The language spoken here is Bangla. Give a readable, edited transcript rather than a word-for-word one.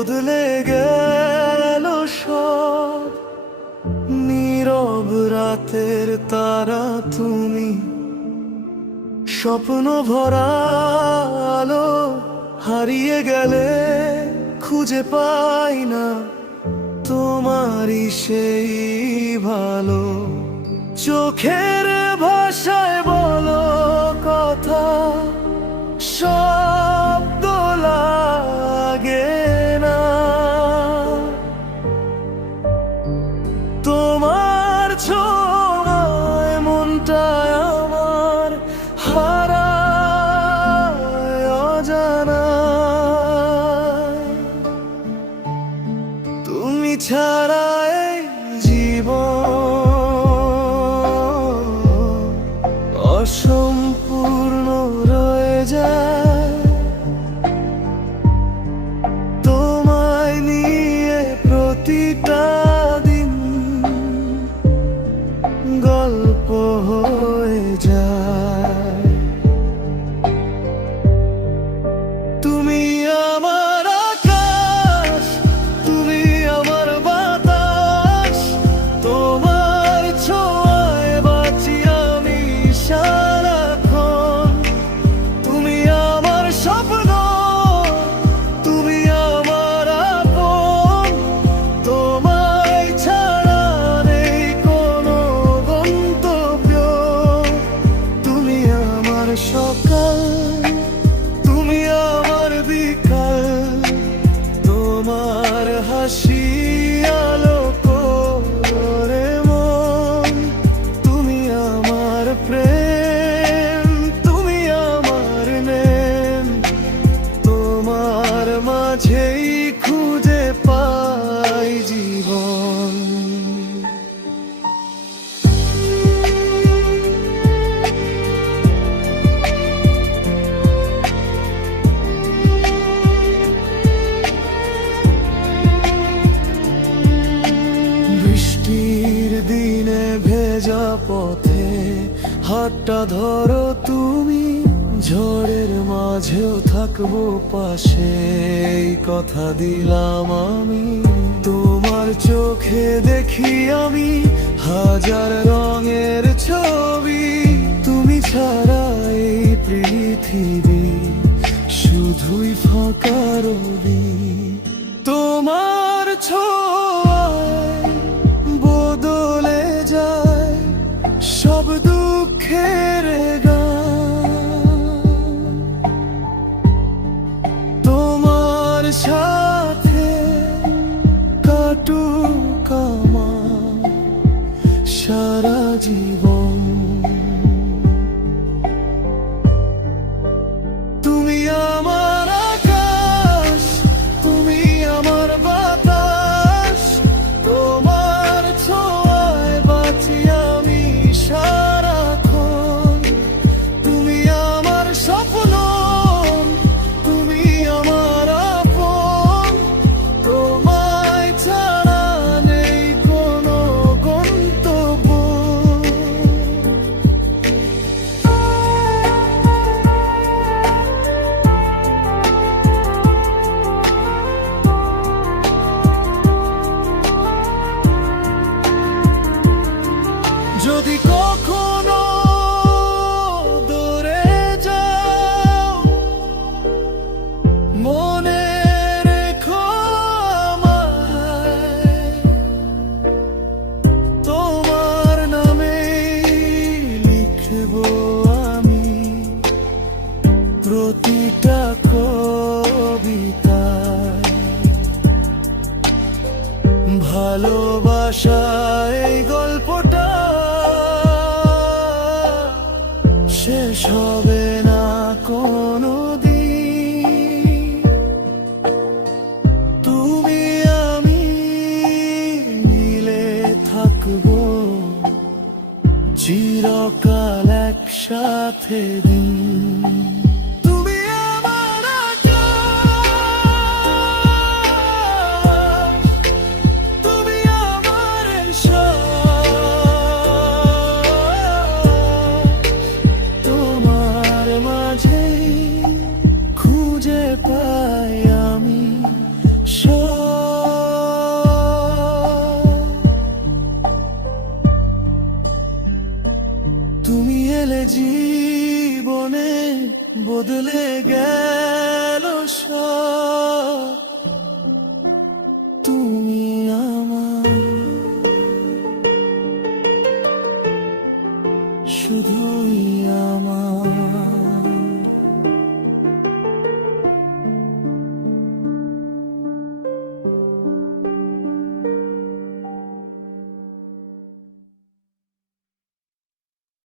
বদলে গেল সব। নীরব রাতের তারা তুমি, স্বপ্ন ভরা আলো। হারিয়ে গেলে খুঁজে পাই না তোমারই সেই ভালো। চোখের ভাষায় বলো কথা, শব্দ লাগে না। তোমার ছোঁয়ায় মনটা আমার হারায় অজানায়। তুমি ছাড়া এই জীবন অসম্পূর্ণ রয়ে যায়। তোমায় নিয়ে প্রতিটা দিন গল্প হয়ে যায়। তুমি আমার আকাশ, তুমি আমার বাতাস। তোমার ছোঁয়ায় বাঁচি আমি সারাক্ষণ। তুমি আমার স্বপ্ন, তুমি আমার আপন। তোমায় ছাড়া নেই কোনো গন্তব্য। তুমি আমার সকাল, তুমি আমার বিকাল। তোমার হাসি আলো করে মন। তুমি আমার প্রেম, তুমি আমার নেম। তোমার মাঝেই খুঁজে পাই জীবন। বৃষ্টির দিনে ভেজা পথে হাতটা ধরো তুমি। ঝড়ের মাঝেও থাকবো পাশে, এই কথা দিলাম আমি। তোমার চোখে দেখি আমি হাজার রঙের ছবি। তুমি ছাড়া এই পৃথিবী শুধুই ফাঁকা রবি। তোমার ছোঁয়ায় বদলে যায় সব দুঃখের গান। তোমার সাথে কাটুক আমার সারা জীবন। তুমি আমার আকাশ, তুমি আমার বাতাস। তোমার ছোঁয়ায় বাঁচি আমি সারাক্ষণ। তুমি আমার স্বপ্ন, তুমি আমার আপন। তোমায় ছাড়া নেই কোনো গন্তব্য। যদি কখনো দূরে যাও, মনে রেখো আমায়। তোমার নামে লিখব আমি প্রতিটা কবিতায়। ভালোবাসা এই গল্পটা শেষ হবে না কোনো দিন। তুমি আমি মিলে থাকবো চিরকাল একসাথে দিন। তুমি আমার আকাশ, তুমি আমার শ্বাস। তোমার মাঝেই খুঁজে পাই আমি বদলে গেল সব।